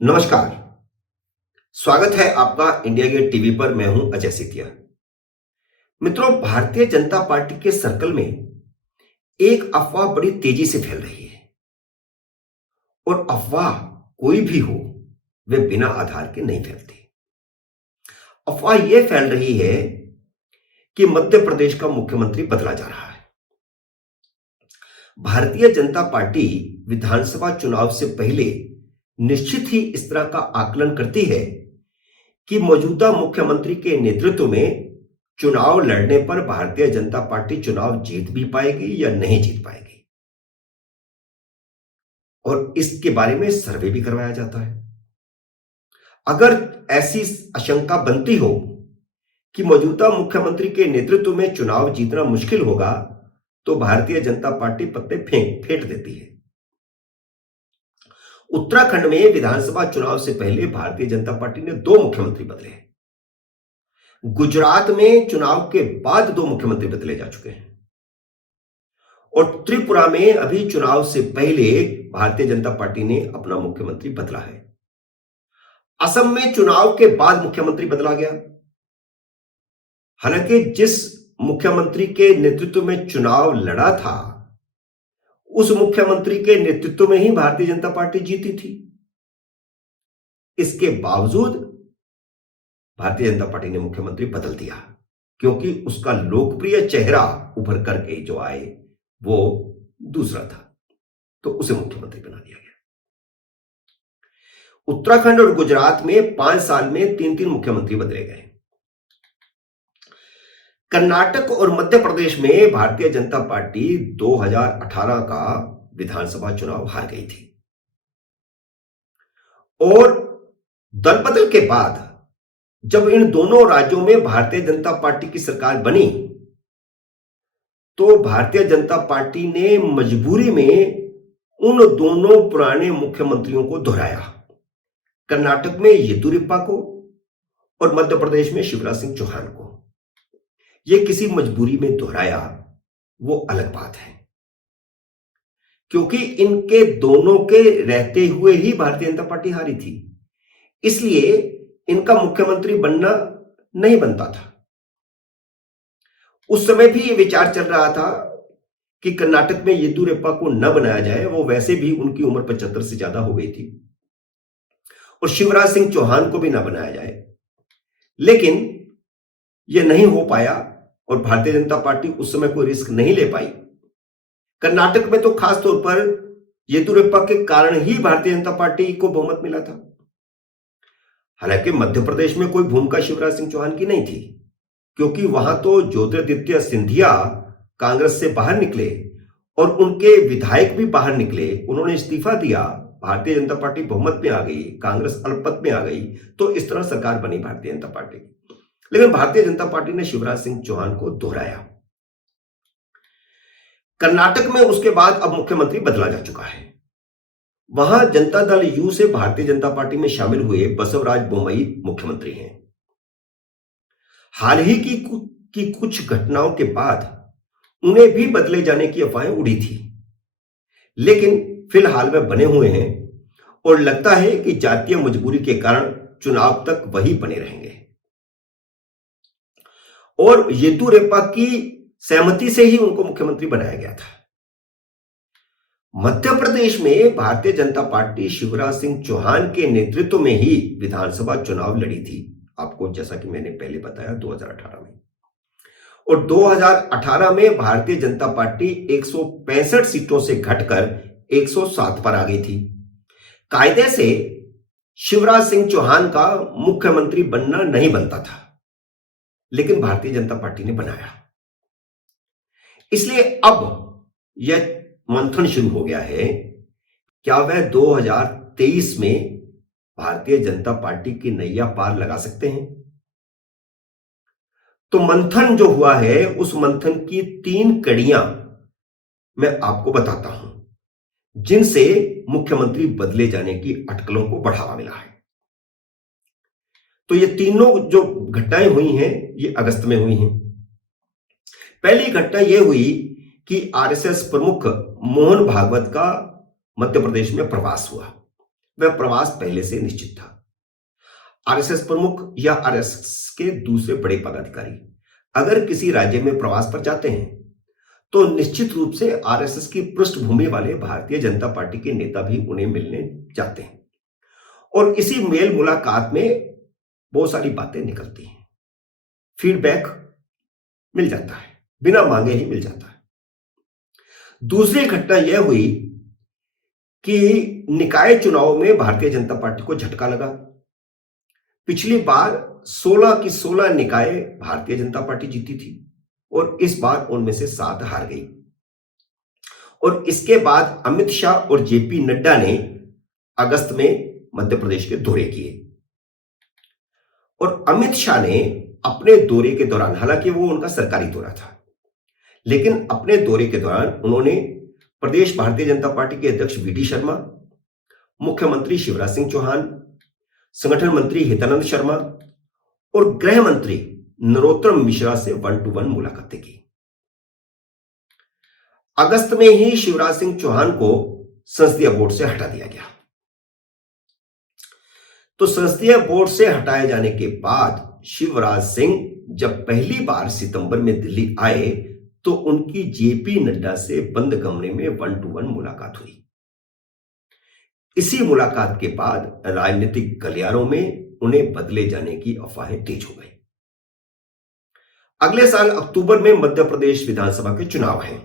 नमस्कार। स्वागत है आपका इंडिया गेट टीवी पर। मैं हूं अजय सिथिया। मित्रों, भारतीय जनता पार्टी के सर्कल में एक अफवाह बड़ी तेजी से फैल रही है और अफवाह कोई भी हो, वे बिना आधार के नहीं फैलती। अफवाह यह फैल रही है कि मध्य प्रदेश का मुख्यमंत्री बदला जा रहा है। भारतीय जनता पार्टी विधानसभा चुनाव से पहले निश्चित ही इस तरह का आकलन करती है कि मौजूदा मुख्यमंत्री के नेतृत्व में चुनाव लड़ने पर भारतीय जनता पार्टी चुनाव जीत भी पाएगी या नहीं जीत पाएगी, और इसके बारे में सर्वे भी करवाया जाता है। अगर ऐसी आशंका बनती हो कि मौजूदा मुख्यमंत्री के नेतृत्व में चुनाव जीतना मुश्किल होगा, तो भारतीय जनता पार्टी पत्ते फेंट देती है। उत्तराखंड में विधानसभा चुनाव से पहले भारतीय जनता पार्टी ने 2 मुख्यमंत्री बदले हैं। गुजरात में चुनाव के बाद 2 मुख्यमंत्री बदले जा चुके हैं और त्रिपुरा में अभी चुनाव से पहले भारतीय जनता पार्टी ने अपना मुख्यमंत्री बदला है। असम में चुनाव के बाद मुख्यमंत्री बदला गया। हालांकि जिस मुख्यमंत्री के नेतृत्व में चुनाव लड़ा था, उस मुख्यमंत्री के नेतृत्व में ही भारतीय जनता पार्टी जीती थी। इसके बावजूद भारतीय जनता पार्टी ने मुख्यमंत्री बदल दिया, क्योंकि उसका लोकप्रिय चेहरा उभर करके जो आए वो दूसरा था, तो उसे मुख्यमंत्री बना दिया गया। उत्तराखंड और गुजरात में 5 साल में 3-3 मुख्यमंत्री बदले गए। कर्नाटक और मध्य प्रदेश में भारतीय जनता पार्टी 2018 का विधानसभा चुनाव हार गई थी और दल बदल के बाद जब इन दोनों राज्यों में भारतीय जनता पार्टी की सरकार बनी, तो भारतीय जनता पार्टी ने मजबूरी में उन दोनों पुराने मुख्यमंत्रियों को दोहराया। कर्नाटक में येदियुरप्पा को और मध्य प्रदेश में शिवराज सिंह चौहान को। यह किसी मजबूरी में दोहराया, वो अलग बात है, क्योंकि इनके दोनों के रहते हुए ही भारतीय जनता पार्टी हारी थी, इसलिए इनका मुख्यमंत्री बनना नहीं बनता था। उस समय भी यह विचार चल रहा था कि कर्नाटक में येदियुरप्पा को न बनाया जाए, वो वैसे भी उनकी उम्र 75 से ज्यादा हो गई थी, और शिवराज सिंह चौहान को भी न बनाया जाए। लेकिन यह नहीं हो पाया और भारतीय जनता पार्टी उस समय कोई रिस्क नहीं ले पाई। कर्नाटक में तो खास तौर पर येदियुरप्पा के कारण ही भारतीय जनता पार्टी को बहुमत मिला था। हालांकि मध्य प्रदेश में कोई भूमिका शिवराज सिंह चौहान की नहीं थी, क्योंकि वहां तो ज्योतिरादित्य सिंधिया कांग्रेस से बाहर निकले और उनके विधायक भी बाहर निकले। उन्होंने इस्तीफा दिया, भारतीय जनता पार्टी बहुमत में आ गई, कांग्रेस अल्पमत में आ गई, तो इस तरह सरकार बनी भारतीय जनता पार्टी। लेकिन भारतीय जनता पार्टी ने शिवराज सिंह चौहान को दोहराया। कर्नाटक में उसके बाद अब मुख्यमंत्री बदला जा चुका है। वहां जनता दल यू से भारतीय जनता पार्टी में शामिल हुए बसवराज बोम्मई मुख्यमंत्री हैं। हाल ही की कुछ घटनाओं के बाद उन्हें भी बदले जाने की अफवाहें उड़ी थी, लेकिन फिलहाल वे बने हुए हैं और लगता है कि जातीय मजबूरी के कारण चुनाव तक वही बने रहेंगे और येदियुरप्पा की सहमति से ही उनको मुख्यमंत्री बनाया गया था। मध्य प्रदेश में भारतीय जनता पार्टी शिवराज सिंह चौहान के नेतृत्व में ही विधानसभा चुनाव लड़ी थी, आपको जैसा कि मैंने पहले बताया 2018 में। और 2018 में भारतीय जनता पार्टी 165 सीटों से घटकर 107 पर आ गई थी। कायदे से शिवराज सिंह चौहान का मुख्यमंत्री बनना नहीं बनता था, लेकिन भारतीय जनता पार्टी ने बनाया। इसलिए अब यह मंथन शुरू हो गया है, क्या वह 2023 में भारतीय जनता पार्टी की नैया पार लगा सकते हैं। तो मंथन जो हुआ है, उस मंथन की 3 कड़ियां मैं आपको बताता हूं, जिनसे मुख्यमंत्री बदले जाने की अटकलों को बढ़ावा मिला है। तो ये तीनों जो घटनाएं हुई हैं, ये अगस्त में हुई हैं। पहली घटना यह हुई कि आरएसएस प्रमुख मोहन भागवत का मध्य प्रदेश में प्रवास हुआ, वह प्रवास पहले से निश्चित था। आरएसएस प्रमुख या आरएसएस के दूसरे बड़े पदाधिकारी अगर किसी राज्य में प्रवास पर जाते हैं तो निश्चित रूप से आरएसएस की पृष्ठभूमि वाले भारतीय जनता पार्टी के नेता भी उन्हें मिलने जाते हैं और इसी मेल मुलाकात में बहुत सारी बातें निकलती हैं, फीडबैक मिल जाता है, बिना मांगे ही मिल जाता है। दूसरी घटना यह हुई कि निकाय चुनाव में भारतीय जनता पार्टी को झटका लगा। पिछली बार 16 की 16 निकाय भारतीय जनता पार्टी जीती थी और इस बार उनमें से 7 हार गई। और इसके बाद अमित शाह और जेपी नड्डा ने अगस्त में मध्य प्रदेश के दौरे किए और अमित शाह ने अपने दौरे के दौरान, हालांकि वो उनका सरकारी दौरा था, लेकिन अपने दौरे के दौरान उन्होंने प्रदेश भारतीय जनता पार्टी के अध्यक्ष वी डी शर्मा, मुख्यमंत्री शिवराज सिंह चौहान, संगठन मंत्री हितानंद शर्मा और गृह मंत्री नरोत्तम मिश्रा से 1-to-1 मुलाकातें की। अगस्त में ही शिवराज सिंह चौहान को संसदीय बोर्ड से हटा दिया गया। तो संसदीय बोर्ड से हटाए जाने के बाद शिवराज सिंह जब पहली बार सितंबर में दिल्ली आए तो उनकी जेपी नड्डा से बंद कमरे में 1-to-1 मुलाकात हुई। इसी मुलाकात के बाद राजनीतिक गलियारों में उन्हें बदले जाने की अफवाहें तेज हो गई। अगले साल अक्टूबर में मध्य प्रदेश विधानसभा के चुनाव हैं,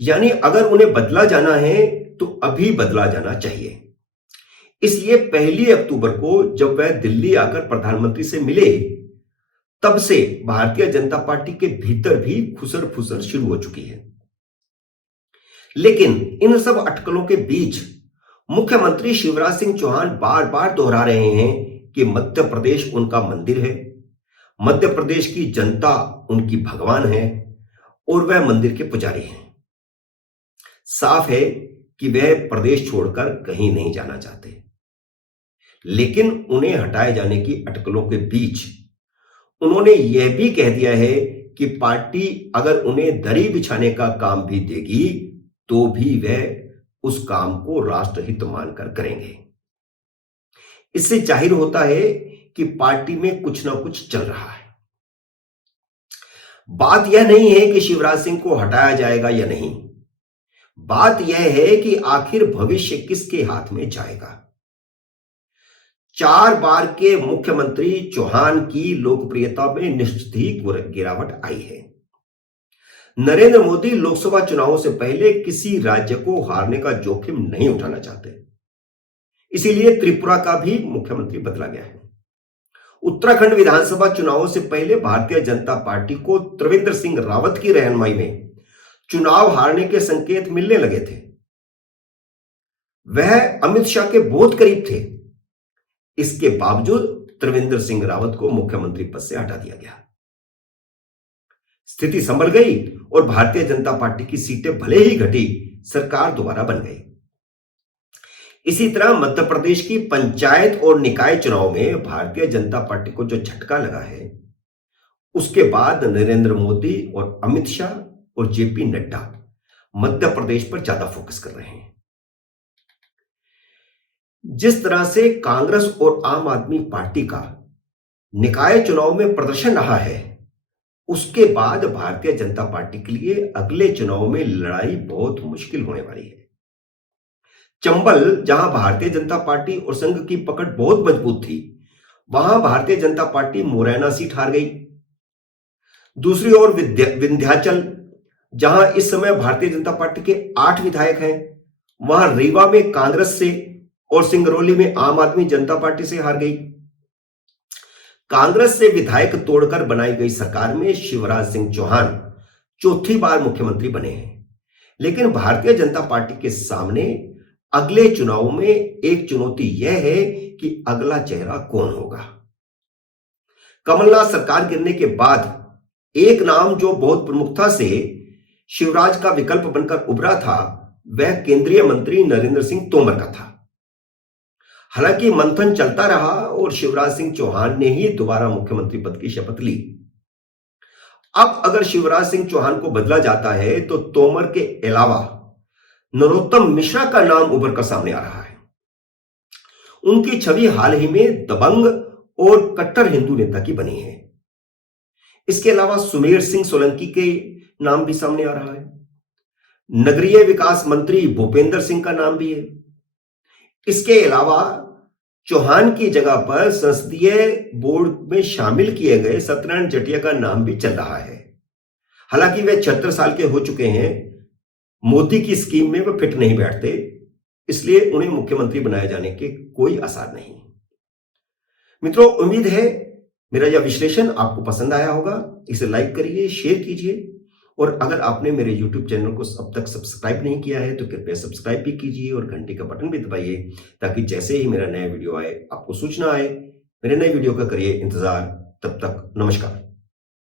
यानी अगर उन्हें बदला जाना है तो अभी बदला जाना चाहिए। इसलिए 1 अक्टूबर को जब वह दिल्ली आकर प्रधानमंत्री से मिले तब से भारतीय जनता पार्टी के भीतर भी खुसर फुसर शुरू हो चुकी है। लेकिन इन सब अटकलों के बीच मुख्यमंत्री शिवराज सिंह चौहान बार बार दोहरा रहे हैं कि मध्य प्रदेश उनका मंदिर है, मध्य प्रदेश की जनता उनकी भगवान है और वह मंदिर के पुजारी हैं। साफ है कि वह प्रदेश छोड़कर कहीं नहीं जाना चाहते, लेकिन उन्हें हटाए जाने की अटकलों के बीच उन्होंने यह भी कह दिया है कि पार्टी अगर उन्हें दरी बिछाने का काम भी देगी तो भी वह उस काम को राष्ट्रहित मानकर करेंगे। इससे जाहिर होता है कि पार्टी में कुछ ना कुछ चल रहा है। बात यह नहीं है कि शिवराज सिंह को हटाया जाएगा या नहीं, बात यह है कि आखिर भविष्य किसके हाथ में जाएगा। 4 बार के मुख्यमंत्री चौहान की लोकप्रियता में निश्चित ही गिरावट आई है। नरेंद्र मोदी लोकसभा चुनावों से पहले किसी राज्य को हारने का जोखिम नहीं उठाना चाहते, इसीलिए त्रिपुरा का भी मुख्यमंत्री बदला गया है। उत्तराखंड विधानसभा चुनावों से पहले भारतीय जनता पार्टी को त्रिवेंद्र सिंह रावत की रहनुमाई में चुनाव हारने के संकेत मिलने लगे थे। वह अमित शाह के बहुत करीब थे, इसके बावजूद त्रिवेंद्र सिंह रावत को मुख्यमंत्री पद से हटा दिया गया। स्थिति संभल गई और भारतीय जनता पार्टी की सीटें भले ही घटी, सरकार दोबारा बन गई। इसी तरह मध्य प्रदेश की पंचायत और निकाय चुनाव में भारतीय जनता पार्टी को जो झटका लगा है, उसके बाद नरेंद्र मोदी और अमित शाह और जेपी नड्डा मध्य प्रदेश पर ज्यादा फोकस कर रहे हैं। जिस तरह से कांग्रेस और आम आदमी पार्टी का निकाय चुनाव में प्रदर्शन रहा है, उसके बाद भारतीय जनता पार्टी के लिए अगले चुनाव में लड़ाई बहुत मुश्किल होने वाली है। चंबल, जहां भारतीय जनता पार्टी और संघ की पकड़ बहुत मजबूत थी, वहां भारतीय जनता पार्टी मुरैना सीट हार गई। दूसरी ओर विंध्याचल, जहां इस समय भारतीय जनता पार्टी के 8 विधायक हैं, वहां रीवा में कांग्रेस से और सिंगरौली में आम आदमी जनता पार्टी से हार गई। कांग्रेस से विधायक तोड़कर बनाई गई सरकार में शिवराज सिंह चौहान चौथी बार मुख्यमंत्री बने हैं, लेकिन भारतीय जनता पार्टी के सामने अगले चुनाव में एक चुनौती यह है कि अगला चेहरा कौन होगा। कमलनाथ सरकार गिरने के बाद एक नाम जो बहुत प्रमुखता से शिवराज का विकल्प बनकर उभरा था, वह केंद्रीय मंत्री नरेंद्र सिंह तोमर का था। हालांकि मंथन चलता रहा और शिवराज सिंह चौहान ने ही दोबारा मुख्यमंत्री पद की शपथ ली। अब अगर शिवराज सिंह चौहान को बदला जाता है तो तोमर के अलावा नरोत्तम मिश्रा का नाम उभर कर सामने आ रहा है। उनकी छवि हाल ही में दबंग और कट्टर हिंदू नेता की बनी है। इसके अलावा सुमेर सिंह सोलंकी के नाम भी सामने आ रहा है। नगरीय विकास मंत्री भूपेंद्र सिंह का नाम भी है। इसके अलावा चौहान की जगह पर संसदीय बोर्ड में शामिल किए गए सत्यनारायण जटिया का नाम भी चल रहा है। हालांकि वे 76 साल के हो चुके हैं, मोदी की स्कीम में वे फिट नहीं बैठते, इसलिए उन्हें मुख्यमंत्री बनाए जाने के कोई आसार नहीं। मित्रों, उम्मीद है मेरा यह विश्लेषण आपको पसंद आया होगा। इसे लाइक करिए, शेयर कीजिए, और अगर आपने मेरे YouTube चैनल को अब तक सब्सक्राइब नहीं किया है तो कृपया सब्सक्राइब भी कीजिए और घंटे का बटन भी दबाइए, ताकि जैसे ही मेरा नया वीडियो आए आपको सूचना आए। मेरे नए वीडियो का करिए इंतजार। तब तक नमस्कार।